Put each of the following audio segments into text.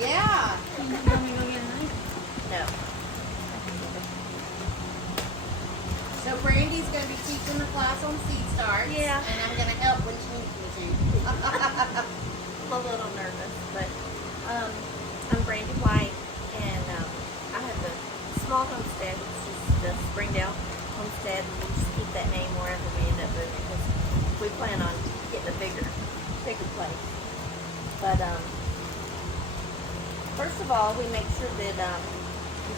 Yeah. You want me to go get a knife? No. So Brandy's going to be teaching the class on seed starts. Yeah. And I'm going to help when she needs me to. I'm a little nervous, but I'm Brandy White, and I have a small homestead. It's just the Springdale homestead. We just keep that name wherever we end up moving because we plan on getting a bigger place. But first of all, we make sure that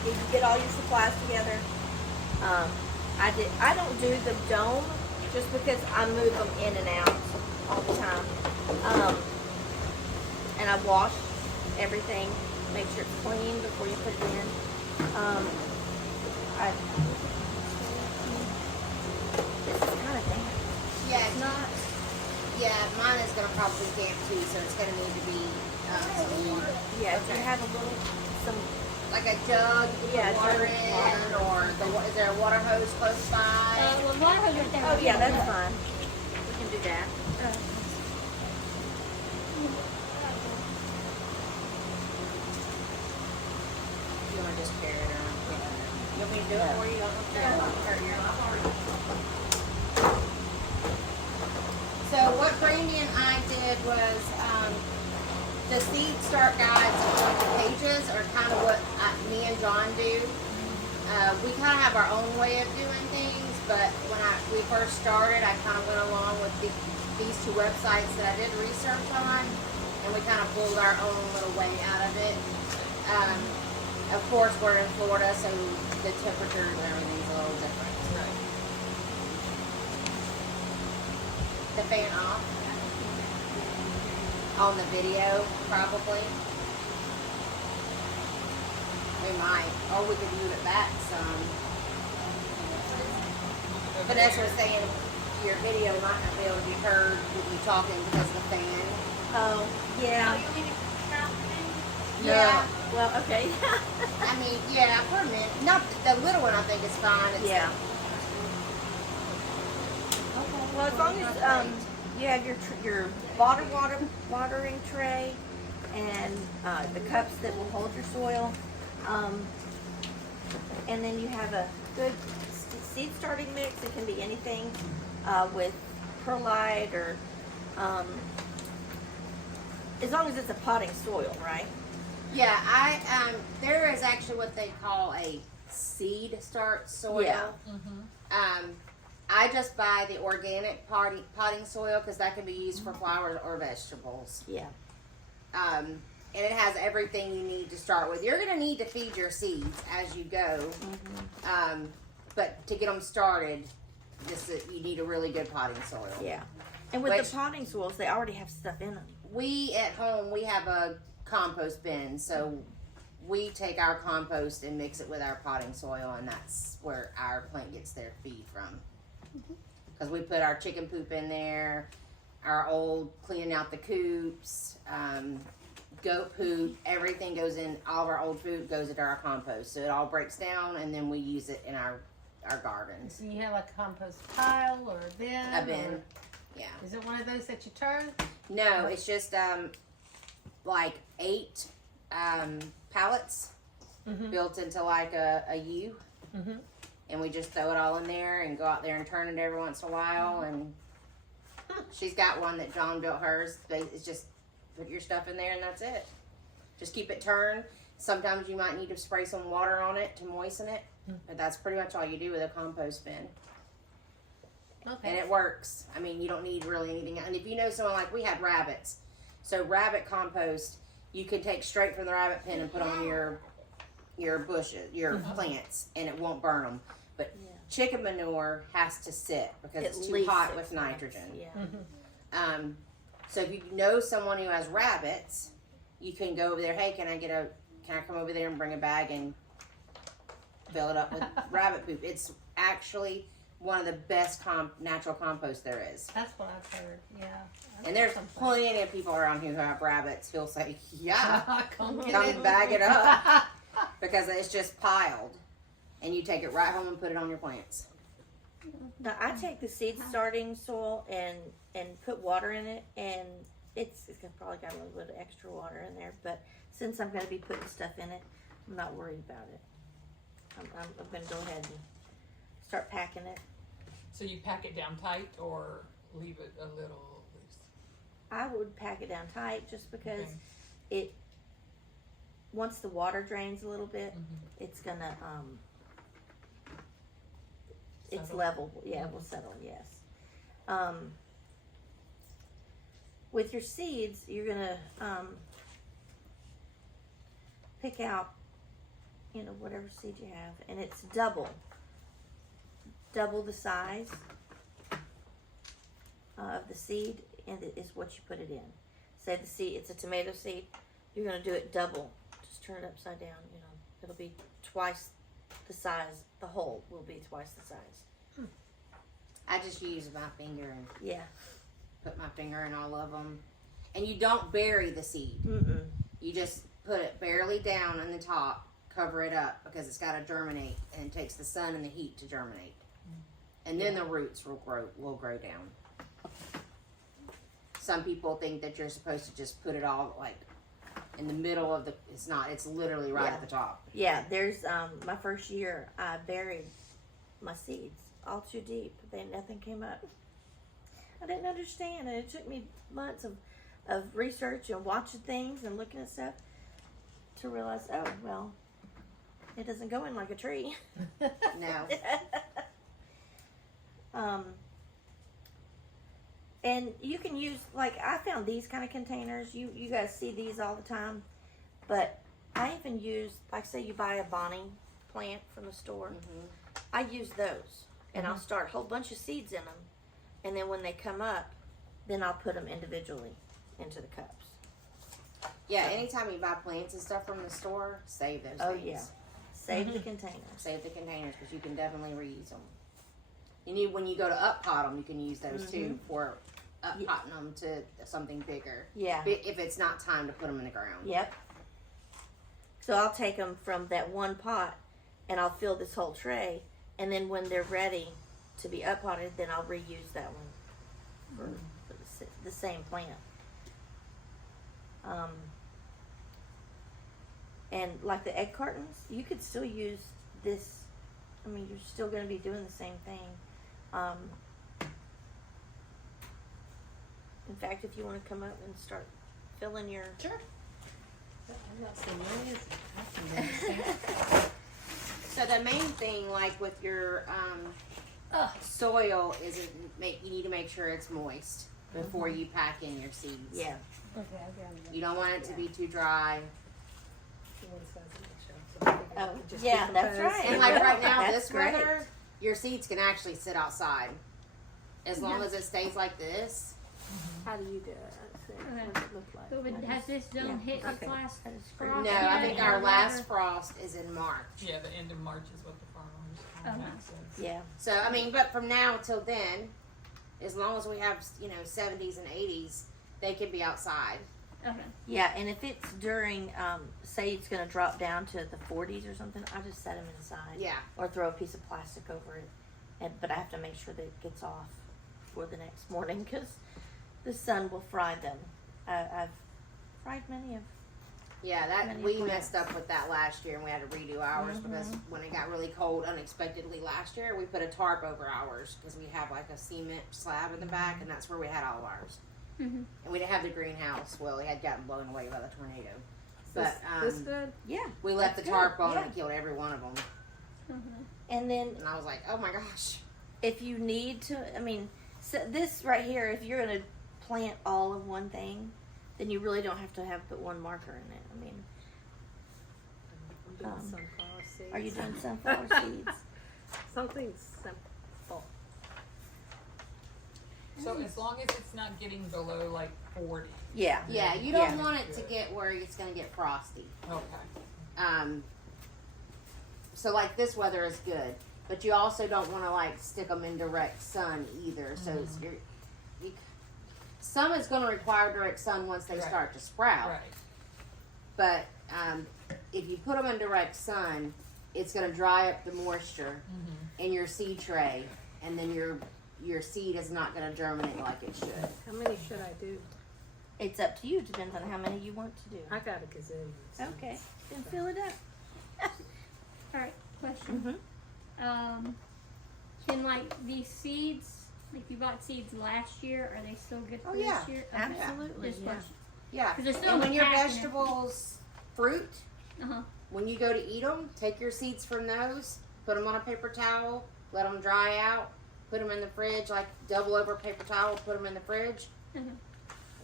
you get all your supplies together. I don't do the dome just because I move them in and out all the time. And I wash everything, make sure it's clean before you put it in. This is kind of damp. Yeah, It's not. Yeah, mine is going to probably damp too, so it's going to need to be some water. Yeah, if you have a little, some. Like a jug you put Yeah, water jug of in, water. or is there a water hose close by? Well, water hose right there. Oh yeah, that's fine. We can do that. You want to just carry it around? You want me to do it for you? So what Brandy and I did was the seed start guides on the pages are kind of what me and John do. We kind of have our own way of doing things, but when we first started, I kind of went along with these two websites that I did research on, and we kind of pulled our own little way out of it. Of course, we're in Florida, so the temperatures and everything's a little different. The fan off on the video, probably. We might, or we could move it back some. Vanessa was saying your video might not be able to be heard with you talking because of the fan. Oh yeah. Yeah. No. Well, okay. I mean, yeah, for a minute. Not the little one. I think is fine. It's Yeah. Well, as long as you have your watering tray and the cups that will hold your soil, and then you have a good seed starting mix. It can be anything with perlite or as long as it's a potting soil, right? Yeah, there is actually what they call a seed start soil. Yeah. I just buy the organic potting soil because that can be used for flowers or vegetables. Yeah. And it has everything you need to start with. You're going to need to feed your seeds as you go. But to get them started, you need a really good potting soil. Yeah. And with the potting soils, they already have stuff in them. We at home, we have a compost bin, so we take our compost and mix it with our potting soil, and that's where our plant gets their feed from. Because we put our chicken poop in there, our old cleaning out the coops, goat poop, everything goes in, all of our old food goes into our compost. So it all breaks down, and then we use it in our gardens. Do you have like a compost pile or a bin? A bin, yeah. Is it one of those that you turn? No, it's just like 8 pallets built into like a U. And we just throw it all in there and go out there and turn it every once in a while. And she's got one that John built hers. It's just put your stuff in there and that's it. Just keep it turned. Sometimes you might need to spray some water on it to moisten it. But that's pretty much all you do with a compost bin. Okay. And it works. I mean, you don't need really anything. And if you know someone, like we had rabbits. So rabbit compost, you can take straight from the rabbit pen and put on your bushes, your plants, and it won't burn them. But chicken manure has to sit because it's too hot with nitrogen. Yeah. So if you know someone who has rabbits, you can go over there. Hey, can I come over there and bring a bag and fill it up with rabbit poop? It's actually one of the best natural compost there is. That's what I've heard. Yeah. And there's plenty of people around who have rabbits who'll say, yeah, come bag it up. Because it's just piled. And you take it right home and put it on your plants. Now I take the seed starting soil and put water in it, and it's probably got a little bit of extra water in there, but since I'm gonna be putting stuff in it, I'm not worried about it. I'm gonna go ahead and start packing it. So you pack it down tight or leave it a little loose? I would pack it down tight just because Okay. it, once the water drains a little bit, Mhm. it's gonna, it's Settle. level, yeah, it will settle, yes. With your seeds, you're gonna, pick out, you know, whatever seed you have, and it's double the size of the seed, and it is what you put it in. Say the seed, it's a tomato seed, you're gonna do it double. Just turn it upside down, you know, it'll be twice the size, the hole will be twice the size. I just use my finger and Yeah. put my finger in all of them. And you don't bury the seed. Mm-mm. You just put it barely down on the top, cover it up because it's got to germinate, and it takes the sun and the heat to germinate. And then the roots will grow down. Some people think that you're supposed to just put it all like in the middle of the. It's not. It's literally right Yeah. at the top. Yeah, there's my first year I buried my seeds all too deep. Nothing came up. I didn't understand, and it took me months of research and watching things and looking at stuff to realize, oh well, it doesn't go in like a tree. No. And you can use, like, I found these kind of containers. You guys see these all the time, but I even use, like, say you buy a Bonnie plant from the store. Mhm. I use those, and I'll start a whole bunch of seeds in them, and then when they come up, then I'll put them individually into the cups. Yeah. Anytime you buy plants and stuff from the store, save those Oh, things. yeah. Save the containers. Save the containers because you can definitely reuse them. You need when you go to up pot them, you can use those too for up potting them to something bigger. Yeah. If it's not time to put them in the ground. Yep. So I'll take them from that one pot, and I'll fill this whole tray, and then when they're ready to be up potted, then I'll reuse that one for the same plant. And like the egg cartons, you could still use this. I mean, you're still going to be doing the same thing. In fact, if you want to come up and start filling your Sure. I'm not saying where is it? I can understand. So the main thing, like with your soil, is you need to make sure it's moist before you pack in your seeds. yeah. Okay, I got it. You don't want it to be too dry. Oh, yeah, that's right. And like right now, That's this great. weather, your seeds can actually sit outside. As long as it stays like this. How do you do it? Let's see. What does it look like? So but has this zone hit its Okay. last That is great. frost? No, yet, I think or our last whatever? frost is in March. Yeah, the end of March is what the farmer's almanac says. Yeah. So I mean, but from now till then, as long as we have 70s and 80s, they can be outside. Okay. Yeah, and if it's during, say it's going to drop down to the 40s or something, I just set them inside. Yeah. Or throw a piece of plastic over it. But I have to make sure that it gets off for the next morning because the sun will fry them. I've fried many of Yeah, that Many we plants. messed up with that last year, and we had to redo ours because when it got really cold unexpectedly last year, we put a tarp over ours because we have like a cement slab in the back, and that's where we had all of ours. Mhm. And we didn't have the greenhouse. Well, it had gotten blown away by the tornado, but This good? Yeah. we left the That's tarp good, on yeah. and it killed every one of them. And then And I was like, oh my gosh. if you need to, I mean, so this right here, if you're going to plant all of one thing, then you really don't have to put one marker in it. I mean, I'm doing Um, sunflower seeds. are you doing sunflower seeds? Something simple. So as long as it's not getting below like 40. Yeah. Yeah, you don't Yeah. want it to get where it's going to get frosty. Okay. So like this weather is good, but you also don't want to like stick them in direct sun either. So it's some is going to require direct sun once they Right. start to sprout. Right. But if you put them in direct sun, it's going to dry up the moisture in your seed tray, and then your seed is not going to germinate like it should. How many should I do? It's up to you. Depends on how many you want to do. I got a gazillion. so- Okay, then fill it up. Alright, question. Mm-hmm. Can like these seeds, if you bought seeds last year, are they still good for Oh, yeah. this year? Okay. Absolutely. Just Yeah. question. Yeah. 'Cause there's still And when your packing it. vegetables, fruit, Uh-huh. when you go to eat them, take your seeds from those, put them on a paper towel, let them dry out, put them in the fridge, like double over paper towel, put them in the fridge, Mhm.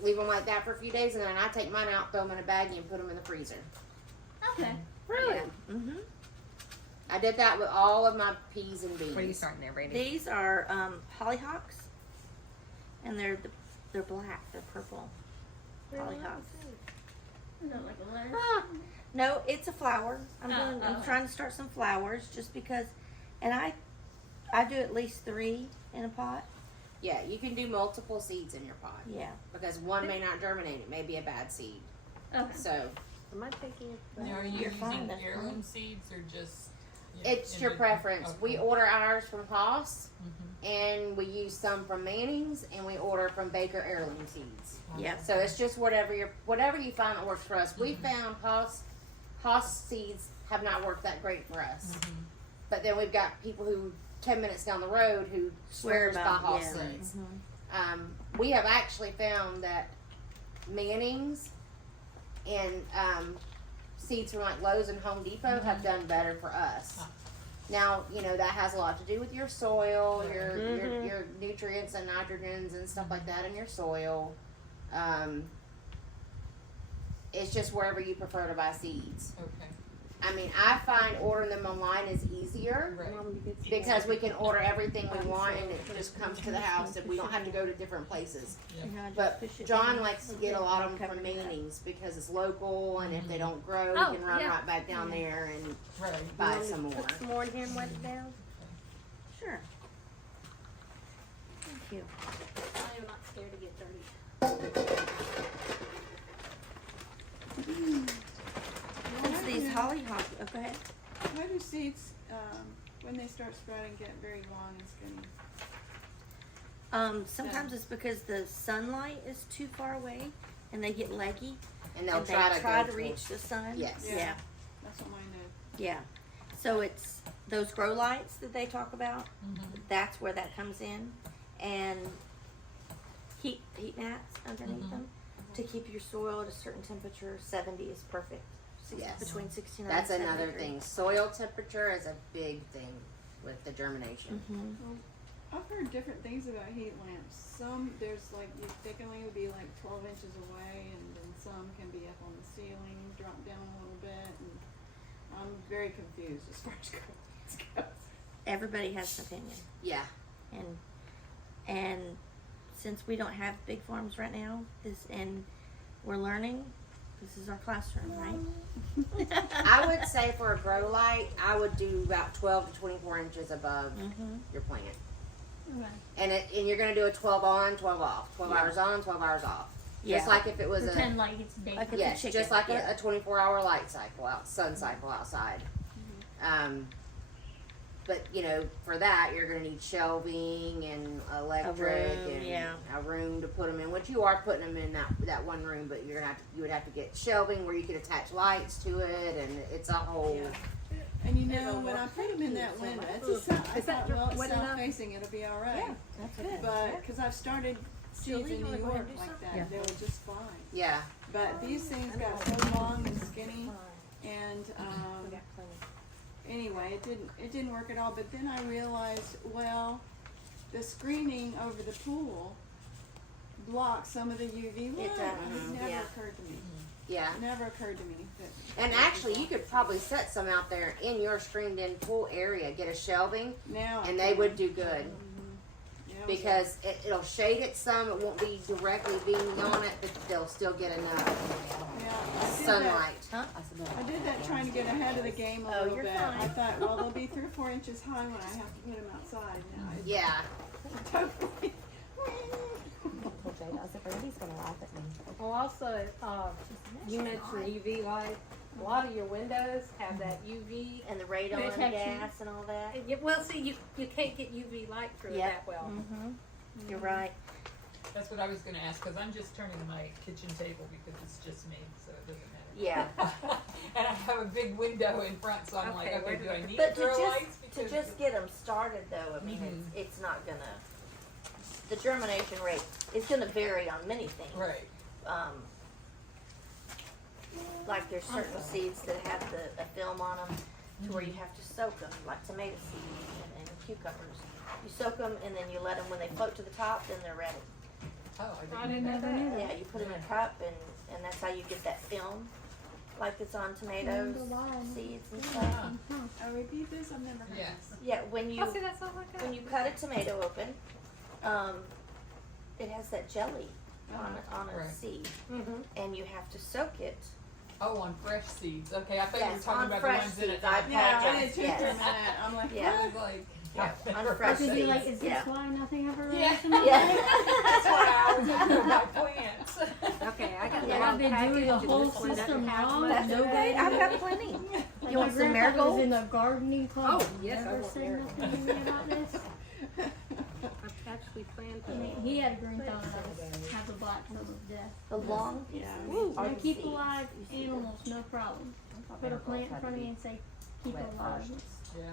leave them like that for a few days, and then I take mine out, throw them in a baggie, and put them in the freezer. Okay. Really? Mm-hmm. I did that with all of my peas and beans. What are you starting there, Brady? These are hollyhocks, and they're black. They're purple hollyhocks. Is that like a lettuce? No, it's a flower. I'm Oh. trying to start some flowers just because, and I do at least 3 in a pot. Yeah, you can do multiple seeds in your pot Yeah. because one may not germinate. It may be a bad seed. Okay. So Am I taking it? Now, are you You're fine, using that's heirloom fine. seeds or just? it's your preference. We order ours from Haas, Mhm. and we use some from Manning's, and we order from Baker Heirloom Seeds. Yeah. So it's just whatever you find that works for us. We found Haas seeds have not worked that great for us, but then we've got people who 10 minutes down the road who swears by Haas yeah. seeds. Mhm. We have actually found that Manning's and seeds from like Lowe's and Home Depot have done better for us. Ah. Now, that has a lot to do with your soil, Right. your nutrients and nitrogens and stuff like that in your soil. It's just wherever you prefer to buy seeds. Okay. I mean, I find ordering them online is easier Right. because we can order everything we want and it just comes to the house and we don't have to go to different places. Yep. You know, I just But push it John down. likes to get a lot of them from Cover it up. Manning's because it's local, and if they don't grow, Oh, you can run yeah. right back down there and Right. buy some more. Put some more in here and wet it down. Sure. Thank you. I am not scared to get dirty. It's these hollyhock. Oh, go ahead. Why do seeds, when they start sprouting, get very long and skinny? Sometimes it's because the sunlight is too far away, and they get leggy, And they'll and try they to try go to for- reach the sun. Yes. Yeah. Yeah. That's what mine did. Yeah. So it's those grow lights that they talk about. Mhm. That's where that comes in, and heat mats underneath Mhm. them to keep your soil at a certain temperature. 70 is perfect. Yes. Between 69. That's and another 73. thing. Soil temperature is a big thing with the germination. Mhm. I've heard different things about heat lamps. Some, they can only be like 12 inches away, and then some can be up on the ceiling, drop down a little bit, and I'm very confused as far as goes. Everybody has an opinion, Yeah. and since we don't have big farms right now, and we're learning. This is our classroom, right? I would say for a grow light, I would do about 12 to 24 inches above Mhm. your plant. Okay. And you're going to do a 12 on, 12 off. 12 Yeah. hours on, 12 hours off. Yeah. Just like if it was Pretend like it's day. Like a yes, chicken, just like yeah. a 24-hour light cycle sun cycle outside. But for that you're going to need shelving and electric room, and yeah. a room to put them in, which you are putting them in that one room, but you would have to get shelving where you could attach lights to it, and it's a whole. And when I put them in that window, it's I Is that thought, well, it's wet enough? south-facing, it'll be all right. Yeah, that's okay. But, because I've started seeds Julie, in you New wanna go ahead York and do like something? that, Yeah. they were just fine. Yeah, But these things got so long and skinny, and, We got plenty. anyway, it didn't work at all. But then I realized, well, the screening over the pool blocks some of the UV light. It does, It never yeah. occurred to me. yeah. It never occurred to me that. And actually, you could probably set some out there in your screened-in pool area, get a shelving, Now. and they would do good. Yeah, Because it'll shade it some, it won't be directly beaming on it, but they'll still get enough yeah, I did that. sunlight. I did that trying to get ahead of the game a Oh, little you're bit. fine. I thought, well, they'll be 3 or 4 inches high when I have to put them outside. Now it's Yeah, totally. I said, Brady's gonna laugh at me. Well, also, you mentioned UV light. A lot of your windows have that UV. And the radon Protection. gas and all that. Well, see, you can't get UV light through it Yeah. that well. Mm-hmm. You're right. That's what I was gonna ask, cause I'm just turning my kitchen table because it's just me, so it doesn't matter. Yeah. And I have a big window in front, so I'm like, Okay, okay, where do do I we- need But to throw lights? to Because just get them started though, I mean, it's not gonna, the germination rate is gonna vary on many things. right. Like there's certain seeds that have a film on them to where you have to soak them, like tomato seeds and cucumbers. You soak them and then you let them, when they float to the top, then they're ready. Oh, I didn't know that. Yeah, you put them in a cup and that's how you get that film, like it's on tomatoes, seeds and stuff. Oh, repeat this. I've never heard Yes. this. Yeah, when you Oh, see, that sounds like that. when you cut a tomato open, it has that jelly on a Right. seed, Mm-hmm. and you have to soak it. Oh, on fresh seeds. Okay, I thought you were Yes, talking on about fresh the ones in seeds. it. I've Yeah, had and it yes, took me a yes. minute. I'm like, Yeah. I was like, Yeah, I've on never fresh heard Should be that. like, is this Yeah. why nothing ever Yeah. really Yeah. That's why I always have to go buy plants. Okay, I got the Yeah, wrong I've been package, doing the and whole this one doesn't system have wrong. much That's of okay. it. I've got plenty. Like You want my some grandfather was marigolds? in the gardening club. Oh, yes, I Never want said marigolds. nothing to me about this. I've actually planned to. He had a green thumb and I have a black thumb of death. The long Yeah. Woo, I are the keep seeds. alive animals, no problem. Put a plant in front of me and say, keep it alive. Yeah.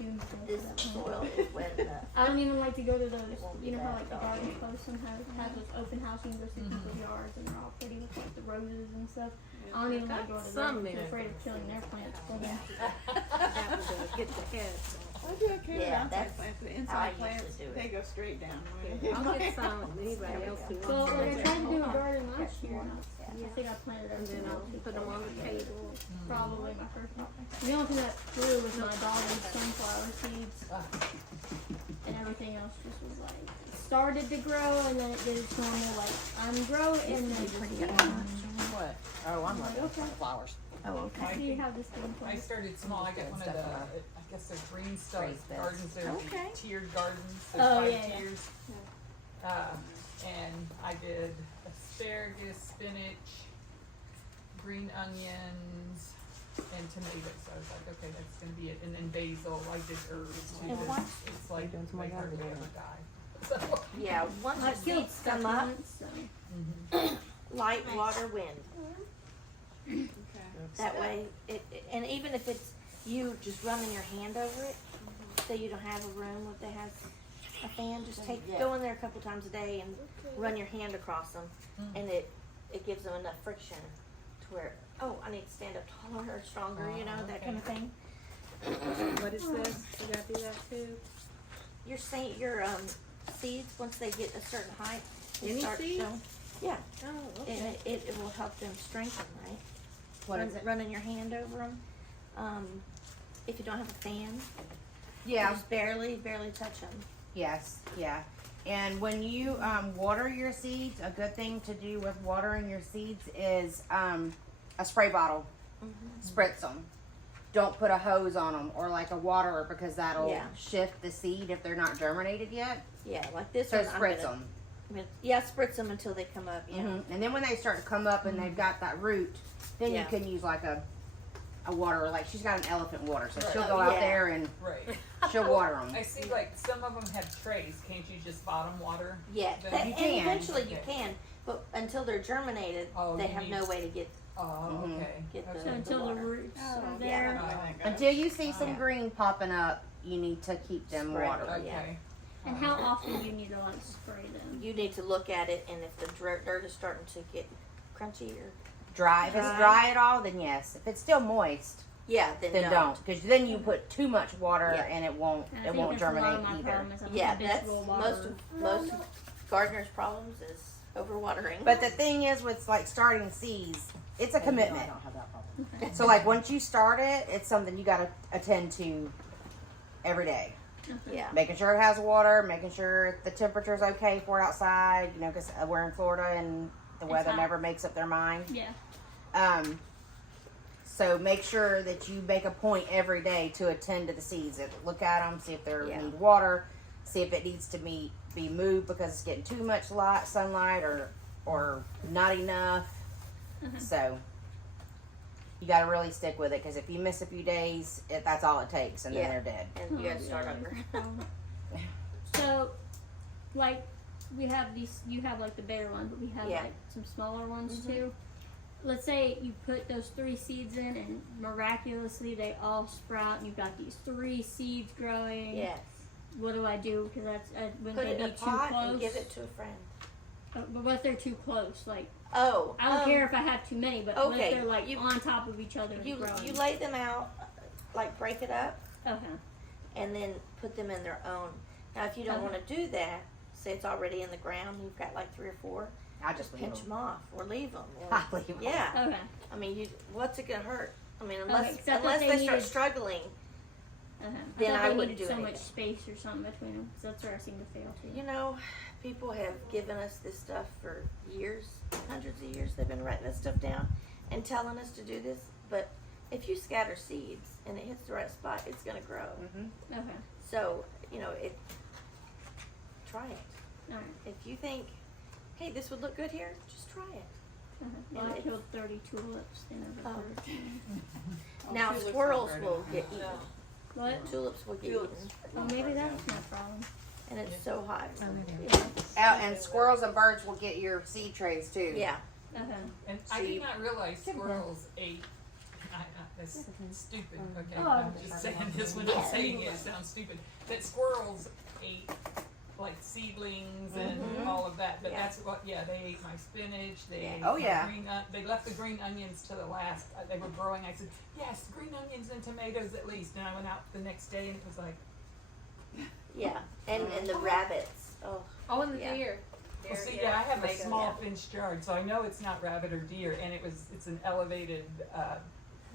Doom for This that soil plant. is wet. I don't even like to go to those, won't be you know how bad like the at all. garden clubs sometimes have those open house, you can go see people's yards and they're all pretty with like the roses and stuff. I don't even like going to Some them, I'm there. afraid of killing their plants for them. That would get the head. I do okay with Yeah, outside that's plants. The how I inside usually plants, do it. they go straight down. I'll get some. Anybody else who Well, wants like I some. tried to do a garden last year and I think I planted And then I'll everything. put them on the table. Probably my first one. The only thing that grew was my daughter's sunflower seeds. And everything else just was like, started to grow and then it did its normal like, I'm growing and then it just What? Oh, I'm like, looking okay. for flowers. Oh, okay. So you have this thing I placed. started small. I got one of the, I guess they're green stuff Raised beds. gardens. They're Okay. tiered gardens. Oh, There's 5 yeah, yeah. tiers. And I did asparagus, spinach, green onions, and tomatoes. So I was like, okay, that's gonna be it. And then basil. I did herbs too. And It's- once- It's like doing some they of that hardly today. ever die. So. Yeah, once I the killed seeds come up, succulents, so. light, water, wind. Okay. That way, and even if it's you just running your hand over it, so you don't have a room that has a fan, just go in there a couple times a day and run your hand across them, and it gives them enough friction to where, oh, I need to stand up taller or stronger, you know, that kind of thing. What is this? You gotta do that too? Your seeds, once they get a certain height, they Any start seeds? showing. Yeah, Oh, and okay. it will help them strengthen, right? What is it? Running your hand over them. If you don't have a fan, Yeah. just barely touch them. Yes. Yeah. And when you water your seeds, a good thing to do with watering your seeds is a spray bottle. Spritz them. Don't put a hose on them or like a waterer because that'll Yeah. shift the seed if they're not germinated yet. Yeah, like this So one. spritz them. Yeah, spritz them until they come up. Yeah. And then when they start to come up and they've got that root, then Yeah. you can use like a waterer. Like she's got an elephant water, so Right. she'll go out Yeah. there and Right. she'll water them. I see like some of them have trays. Can't you just bottom water? Yeah, Then that- you and can. eventually you Okay. can, but until they're germinated, Oh, they you have need no to- way to get. Oh, Mhm. okay. Get the- So until the water. roots Oh, are yeah. there. Until you see some Yeah. green popping up, you need to keep them Spray. watered. Okay. And how often do you need to like spray them? You need to look at it, and if the dirt is starting to get crunchy or Dry. If it's dry at all, then yes. If it's still moist, yeah, then, then don't, because then you put too much water Yeah. and it won't And I it think won't that's a lot germinate of my either. problem is I'm Yeah, a that's habitual most of gardeners' problems is overwatering. But the thing is, with like starting seeds, it's a commitment. I don't have that problem. So like once you start it, it's something you got to attend to every day. yeah, Making sure it has water, making sure the temperature's okay for it outside. You know, because we're in Florida and the It's weather hot. never makes up their mind. Yeah. So make sure that you make a point every day to attend to the seeds. Look at them, see if they Yeah. need water, see if it needs to be moved because it's getting too much sunlight or not enough. So you got to really stick with it because if you miss a few days, that's all it takes, and Yeah. then they're dead. and you got to start over. So, like, we have these. You have like the bigger ones, but we have Yeah. like some smaller ones too. Let's say you put those 3 seeds in, and miraculously they all sprout, and you've got these 3 seeds growing. Yes. What do I do? Because that's wouldn't Put they it in be a too pot close? and give it to a friend. But what if they're too close? Like Oh. I don't care if I have too many, but what okay, if they're like you- on top of each other and You growing? you lay them out, like break it up, Okay. and then put them in their own. Now, if you don't Okay. want to do that, say it's already in the ground, you've got like 3 or 4, I just leave pinch them. them off or leave them. I leave them. Yeah. Okay. I mean, what's it gonna hurt? I mean, unless 'cause I thought unless they they start needed- struggling, Uh-huh. Then thought I they wouldn't needed do so much anything. space or something between them. So that's where I seem to fail too. you know, people have given us this stuff for years, hundreds of years. They've been writing this stuff down and telling us to do this. But if you scatter seeds and it hits the right spot, it's gonna grow. Mm-hmm. Okay. So try it. All right. If you think, hey, this would look good here, just try it. Uh-huh. Well, And I it- killed 30 tulips in over Oh. 13. Now tulips are squirrels very will nice. get eaten. What? Tulips will get Tulips. eaten, Well, maybe that's my problem. and it's so hot. And squirrels and birds will get your seed trays too. Yeah. Okay. And I See- did not realize squirrels ate. That's stupid. Okay, Oh. I'm just saying this when I'm saying it sounds stupid. That squirrels ate like seedlings and all of that. But Yeah. that's what. Yeah, they ate my spinach. They Yeah. ate Oh, my yeah. green. They left the green onions to the last. They were growing. I said, yes, green onions and tomatoes at least. And I went out the next day and it was like, Yeah. And the rabbits. Oh. Oh, and the Yeah. deer. well, see, yeah, I have a small fenced yard, so I know it's not rabbit or deer, and it's an elevated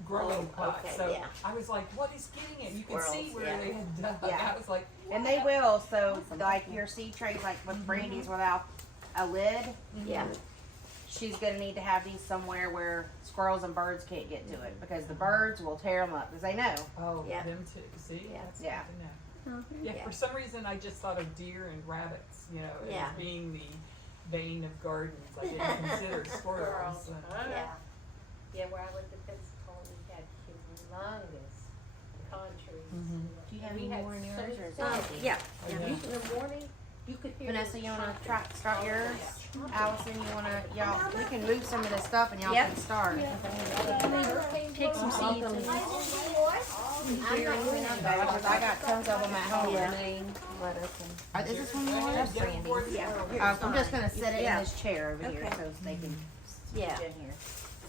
growing Oh, plot. okay, So yeah. I was like, what is getting it? You can see Squirrels, where yeah. they had dug. Yeah. I was like, And they will. So like your seed trays, like with Brandy's without a lid, Yeah. she's gonna need to have these somewhere where squirrels and birds can't get to it because the birds will tear them up because they know. oh, Yeah. them too. See, Yeah. that's Yeah. good to know. Okay. Yeah, Yeah. for some reason I just thought of deer and rabbits, Yeah. as being the bane of gardens. I didn't consider squirrels. Yeah. Yeah, where I lived in Pensacola, we had humongous pecan trees. Do you have We any had more in yours, or is so- it- Yeah. Yeah. In the morning, you could hear Vanessa, the you wanna trumpet. start yours? Allison, you wanna y'all? We can move some of this stuff and y'all Yep. can start. Take some seeds and Because I got tons of them at home. Is this one yours? That's Randy. Yeah. I'm just gonna set it Yeah. in this chair over here Okay. so they can Yeah. sit in here.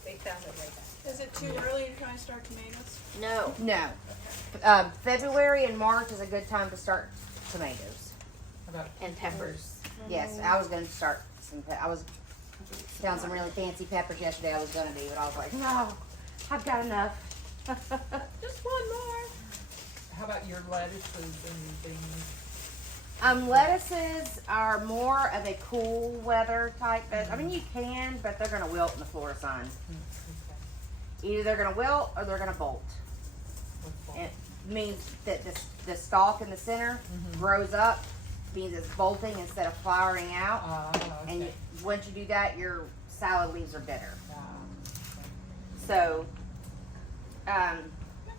They found it right back. Is it too early to try and start tomatoes? No. No. February and March is a good time to start tomatoes. About And peppers. Yes, I was gonna start some. I was found some really fancy peppers yesterday. I was gonna do, but I was like, no, I've got enough. Just one more. how about your lettuces and things? Lettuces are more of a cool weather type. I mean, you can, but they're gonna wilt in the Florida sun. Okay. Either they're gonna wilt or they're gonna bolt. What's It means that the stalk in the center grows up, means it's bolting instead of flowering out. okay. And once you do that, your salad leaves are bitter. Ah, So, I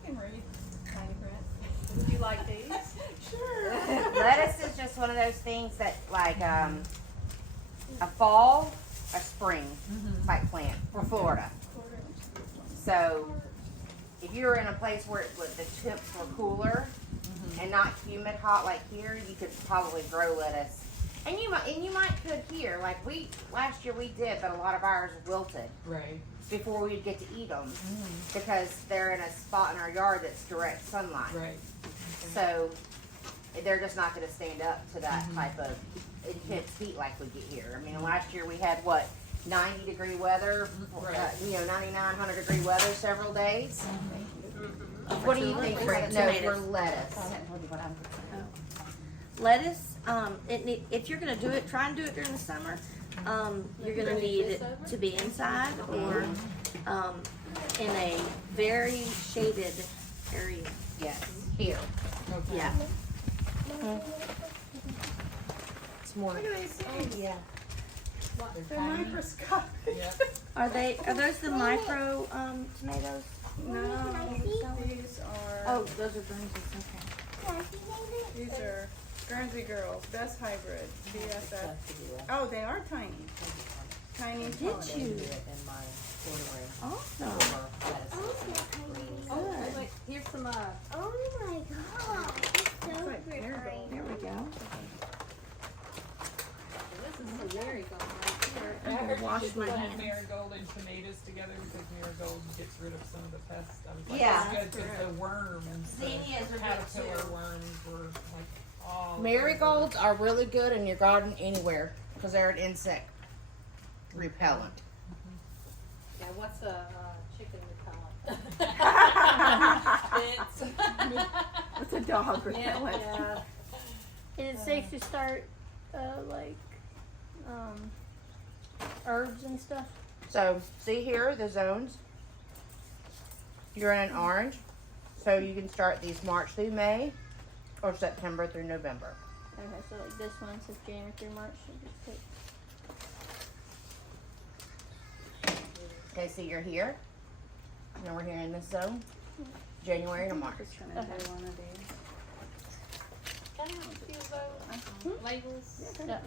can read. Would you like these? Sure. lettuce is just one of those things that, like, a fall, a spring type plant for Florida. So, if you were in a place where the temps were cooler and not humid hot like here, you could probably grow lettuce. And you might could here. Like last year we did, but a lot of ours wilted right. before we'd get to eat them because they're in a spot in our yard that's direct sunlight. Right. So they're just not going to stand up to that type of intense heat like we get here. I mean, last year we had 90-degree weather, Right. 99, 100-degree weather several days. What do you think? For Brent? No, tomatoes. for lettuce. Lettuce, if you're gonna do it, try and do it during the summer. You're gonna need it to be inside or in a very shaded area. Yes, here. Okay. Yeah. It's more. Yeah. They're microscopic. Yeah. Are those the micro tomatoes? No, these are. Oh, those are Burns's. Okay. These are Guernsey Girls, Best Hybrid, BFF. Oh, they are tiny. Tiny tomato. Awesome. Oh, wait, here's some, Oh my god. It's so like pretty. marigold. here we go. This is some marigold right here. I heard wash you should my plant hands. marigold and tomatoes together because marigold gets rid of some of the pests. I was like, Yeah. that's good because the worms, Zinnias are the good caterpillar too. worms were like all. Marigolds are really good in your garden anywhere because they're an insect repellent. Yeah, what's a chicken repellent? It's a dog Yeah, repellent. yeah. Is it safe to start, herbs and stuff? So see here the zones. You're in an orange, so you can start these March through May, or September through November. Okay, so like this one says January through March. So just take. Okay, see you're here. Now we're here in this zone, January to March. Just gonna do one of these. Can I have a few of those labels? Yeah.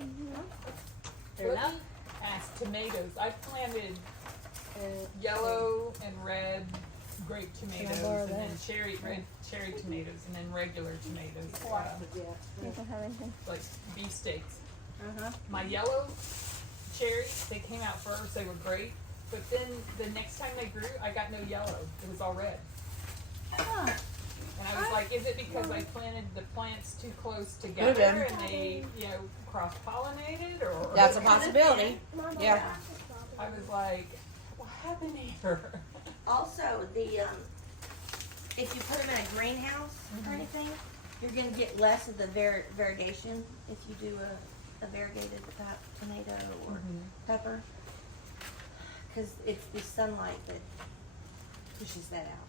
They're Let enough? me ask tomatoes. I planted yellow and red grape tomatoes, and then red cherry tomatoes, and then regular tomatoes, You can have anything. like beefsteaks. Uh-huh. My yellow cherries, they came out first. They were great, but then the next time they grew, I got no yellow. It was all red. And I was like, is it because I planted the plants too close together been. and they, cross-pollinated, or? That's a possibility. Yeah. I was like, what happened here? Also, if you put them in a greenhouse or anything, you're gonna get less of the variegation if you do a variegated tomato or pepper. Cause it's the sunlight that pushes that out.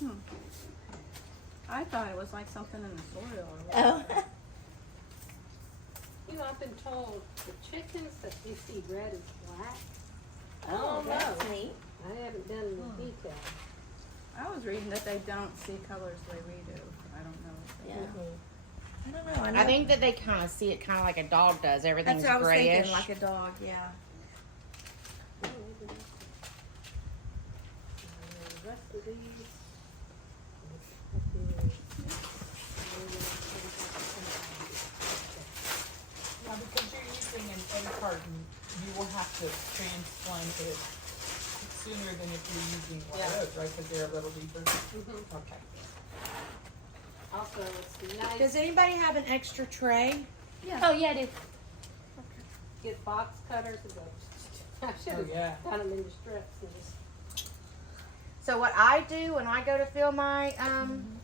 So. I thought it was like something in the soil or Oh. whatever. You know, I've been told the chickens that you see red is black. Oh, no. that's neat. I haven't done the detail. I was reading that they don't see colors the way we do. I don't know. if they Yeah. do. I don't know. I know. I think that they kind of see it kind of like a dog does. Everything's that's what I was grayish. thinking, like a dog. Yeah. The rest of these. Now, because you're using an egg carton, you will have to transplant it sooner than if you're using one of those, right? Because they're a little deeper. Okay. Also, it's nice Does anybody have an extra tray? Oh yeah, I do. to get box cutters and go. I should Oh, have yeah. done them into strips and just. So what I do when I go to fill my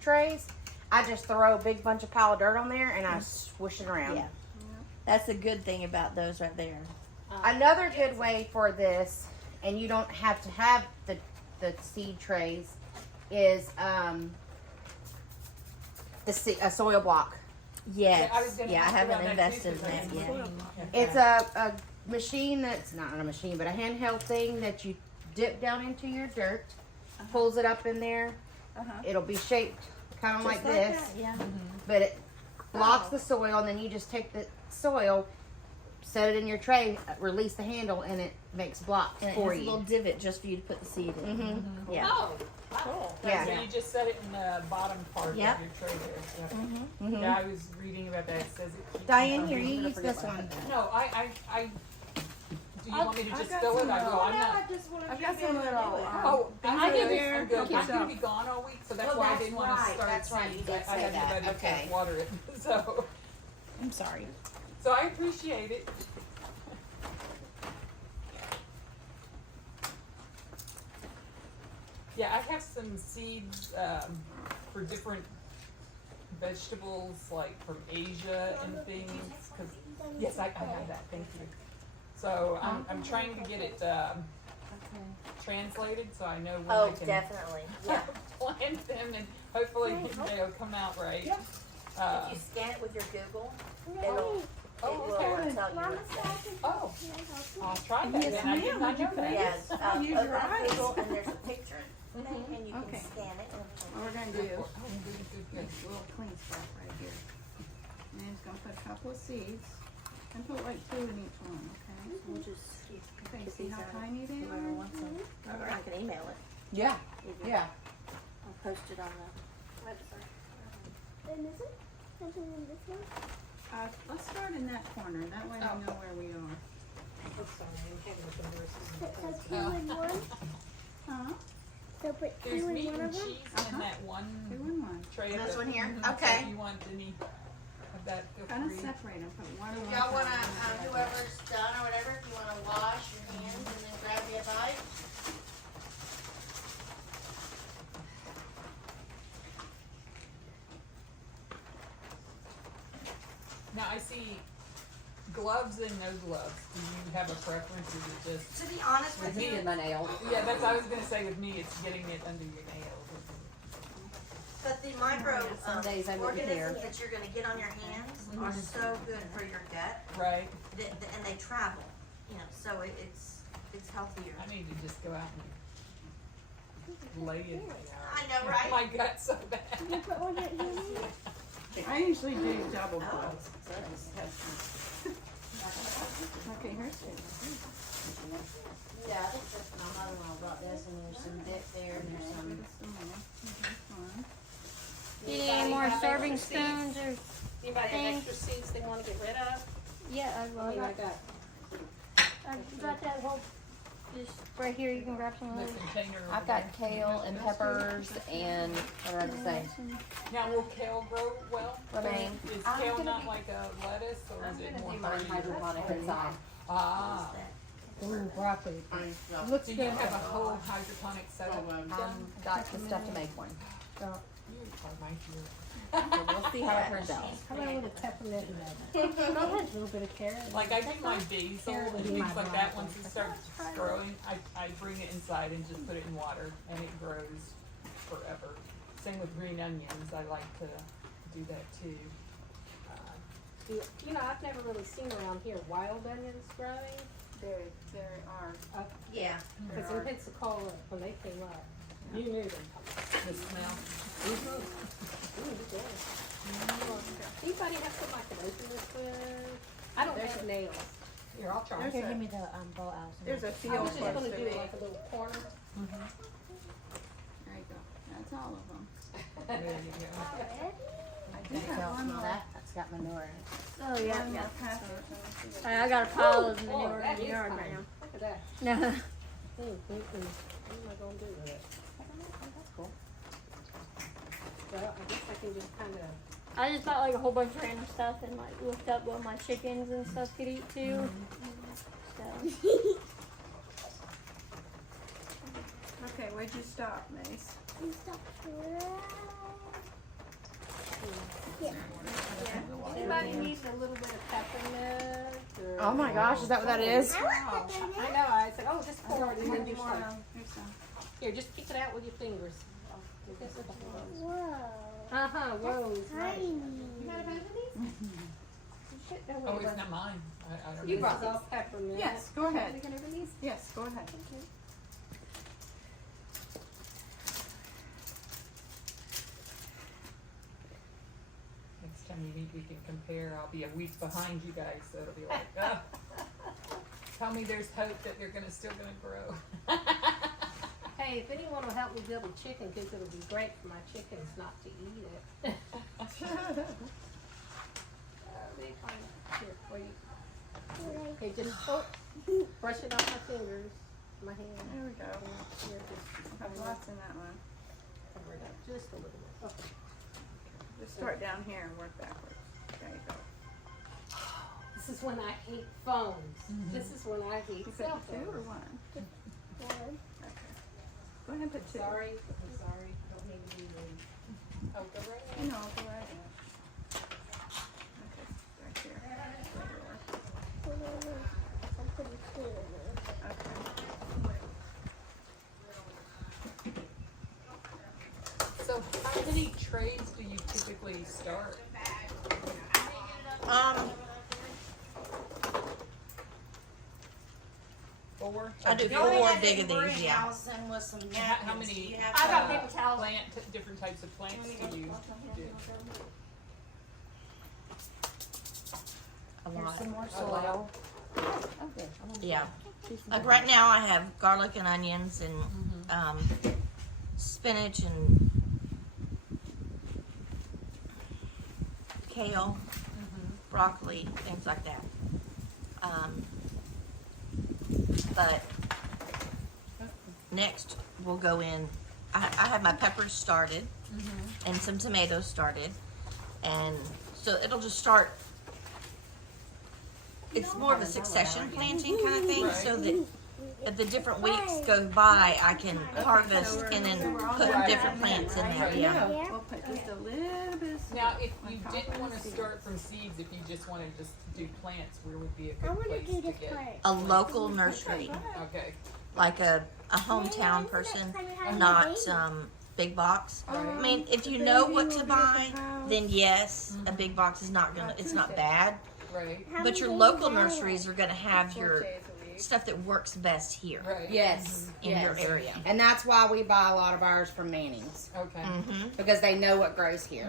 trays, I just throw a big bunch of pile of dirt on there and I swish it around. Yeah. That's a good thing about those right there. Another good way for this, and you don't have to have the seed trays, is a soil block. Yes. I was gonna I ask haven't about that invested too, in 'cause that that's yet. It's a machine that's not a machine, but a handheld thing that you dip down into your dirt, pulls it up in there. It'll be shaped kind of like this, That, yeah. but it blocks the soil, and then you just take the soil, set it in your tray, release the handle, and it makes blocks And it for has a little you. divot just for you to put the seed in. Mm-hmm. Yeah. Oh, cool. Yeah. So you just set it in the bottom part Yep. of your tray there. Yeah. Mm-hmm. Yeah, I was reading about that. It says it keeps Diane, from here, being- you use this one. No, do you want me to I've just got fill it? some I go, I'm not. I've got some little. Oh, I did there. I'm good. Help I'm gonna yourself. be gone all week, so that's Oh, why I that's didn't want to right. start That's right. You seeds. did I say had that. nobody Okay. to water it, so I'm sorry. so I appreciate it. Yeah, I have some seeds for different vegetables, like from Asia and things. Cause yes, I have that. Thank you. So I'm trying to get it translated so I know when Oh, I can definitely. Yeah. plant them and hopefully they'll come out right. If you scan it with your Google, Oh, it okay. will tell you exactly. Oh, I'll try that. Yes, then. I did ma'am. not know that. Yes. Use Open your up eyes. Google and there's a picture. thing, and you can Okay. scan it. And What we're gonna do, Oh, good. this little clean spot right here. And it's gonna put a couple of seeds, and put like 2 in each one, okay? we'll just Okay, get see these how out. tiny they Whoever are? wants them. Or I can email it. Yeah, If you- yeah. I'll post it on the website. And is it? Something in this one? Let's start in that corner, that way we know where we are. So 2 in one? Huh? So put 2 There's in meat one and of them? cheese in that 2 one in 1. tray. This one here? So Okay. If you want any of that, feel Kinda free. separate them, put one on one Y'all wanna, side, whoever's done or whatever, if you wanna wash your hands and then grab you a bite? Now I see gloves and no gloves. Do you have a preference, or is it just? To be honest With with me you, and my nails. Yeah, that's what I was gonna say. With me, it's getting it under your nails. but the micro Some days I wouldn't care. organisms that you're gonna get on your hands are so good for your gut, Right. and they travel. You know, so it's healthier. I need to just go out and lay it down. I know, right? My gut's so bad. You put one right here. I usually do double Oh, gloves. Okay, here's 2. Yeah, I think that's my mother-in-law brought this, and there's some dip there, and there's some. Some more. Here's 1. Need any more serving spoons or? Anybody have Thanks. extra seeds they wanna get rid of? Yeah, I mean, I got I got that whole, just right here, you can grab some of The those. container. over I've there. got kale and peppers and, what did I say? Now, will kale grow well? Romaine. Is I'm kale gonna not be- like a lettuce, or is it more Mine hardy? hydroponic inside. Ah, Ooh, broccoli. Looks so you good. have a whole hydroponic setup done? Got the stuff to make one. You are my hero. So we'll see how it turns out. How about a little peppermint in that? Go ahead. A little bit of carrot. Like I think my basil Carrot would and be things my like that, broccoli. once it starts growing, I bring it inside and just put it in water, and it grows forever. Same with green onions, I like to do that too. You know, I've never really seen around here wild onions growing. There are. Yeah. Because in Pensacola, when they came up, you knew them. The smell. Anybody have something I can open this with? I don't have nails. Here, I'll try. There's a, me the bowl, Allison. there's a I field was just close gonna to do me. like a little corner. There you go. That's all of them. There you go. I do Can you have tell one some of more. that? That's got manure in it. Oh, yeah, One yeah. more packet. I got a pile of Oh, manure that in the is yard fine. right now. Look at that. No. What am I gonna do with it? That's cool. Well, I guess I can just kinda, I just bought like a whole bunch of random stuff and like looked up what my chickens and stuff could eat too. So Okay, where'd you stop, Mace? anybody needs a little bit of peppermint or? Oh my gosh, is that what that is? I know, I said, oh, just pour it and then just More, like, here's some. here, just pick it out with your fingers. whoa. Uh-huh, whoa, it's nice. Tiny. You might have had these? Shit, no, Oh, wait, it's but- not mine. I don't You know. brought all peppermint. Yes, go ahead. We can open these? Yes, go ahead. Next time you meet, we can compare. I'll be a week behind you guys, so it'll be like, oh. Tell me there's hope that they're still gonna grow. Hey, if anyone will help me build a chicken coop, it'll be great for my chickens not to eat it. They find here for you. Hey, just brush it off my fingers, my hand. There we go. Here, just I have lots in that one. cover it up just a little bit. Okay. Just start down here and work backwards. There you go. This is when I hate phones. This is when I hate You cell put 2 or phones. 1? One. Okay. Go ahead and put 2. Sorry, I'm sorry. Don't mean to be rude. Oh, go right ahead. No, go right ahead. Okay, right here. There you are. I'm putting 2 in there. Okay. So how many trays do you typically start? 4? I do The only 4 thing big I of didn't these, bring, yeah. Allison, was some napkins. How Do many you have I got some? paper towels. different types of plants do you do? A Here's lot. some more soil. Yeah. Like right now, I have garlic and onions and spinach and kale, broccoli, things like that. But next, we'll go in. I have my peppers started and some tomatoes started, and so it'll just start. It's more of a succession planting kind of thing, so that if the different weeks go by, I can harvest and then put different plants in there. Yeah. We'll put just a little bit of Now, if you didn't want to start from seeds, if you just wanted to just do plants, where would be a good place to get? A local nursery, Okay. like a hometown person, not big box. Right. I mean, if you know what to buy, then yes, a big box is not gonna. It's not bad. Right. But your local nurseries are gonna have 4 your days a week. stuff that works best here Right. Yes. in your yes. area. And that's why we buy a lot of ours from Manning's. Okay. Mm-hmm. Because they know what grows here.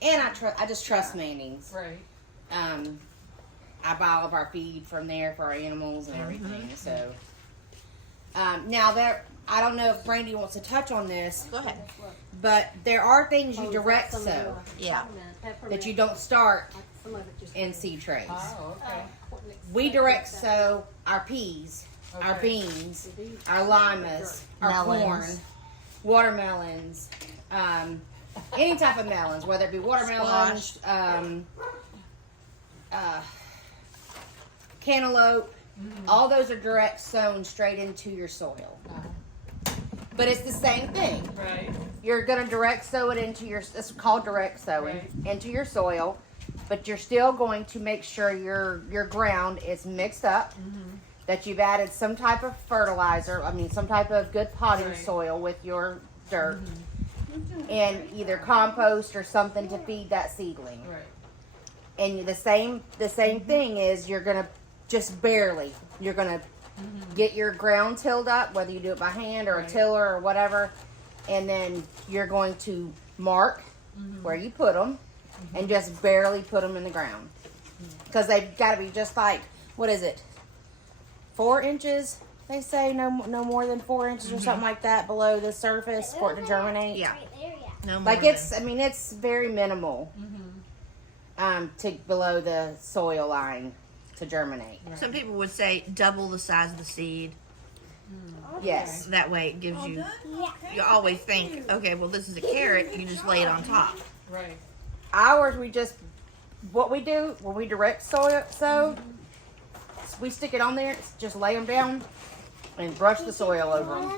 And I just trust Manning's. Right. I buy all of our feed from there for our animals and everything. So now I don't know if Brandy wants to touch on this, Go ahead. but there are things Oh, you direct sow Yeah. that you don't start Some of it just. in seed trays. Oh, okay. We direct sow our peas, our Okay. beans, our limas, our corn, Melons. watermelons, any type of melons, whether it be watermelons, cantaloupe, all those are direct sown straight into your soil. But it's the same thing. Right. You're gonna direct sow it into your, it's called direct sowing, Right. into your soil, but you're still going to make sure your ground is mixed up, that you've added some type of fertilizer, some type of good potting Right. soil with your dirt, and either compost or something to feed that seedling. Right. And the same thing is you're gonna just barely, you're gonna get your ground tilled up, whether you do it by hand or a Right. tiller or whatever, and then you're going to mark where you put them and just barely put them in the ground, because they've got to be just like, what is it, 4 inches, they say, no more than 4 inches or something like that below the surface for it to germinate. Yeah. No more Like than- it's very minimal to below the soil line to germinate. Some people would say double the size of the seed. Yes. That way it gives you. You always think, okay, well this is a carrot. You just lay it on top. Right. Ours, what we do when we direct sow, we stick it on there, just lay them down and brush the soil over them.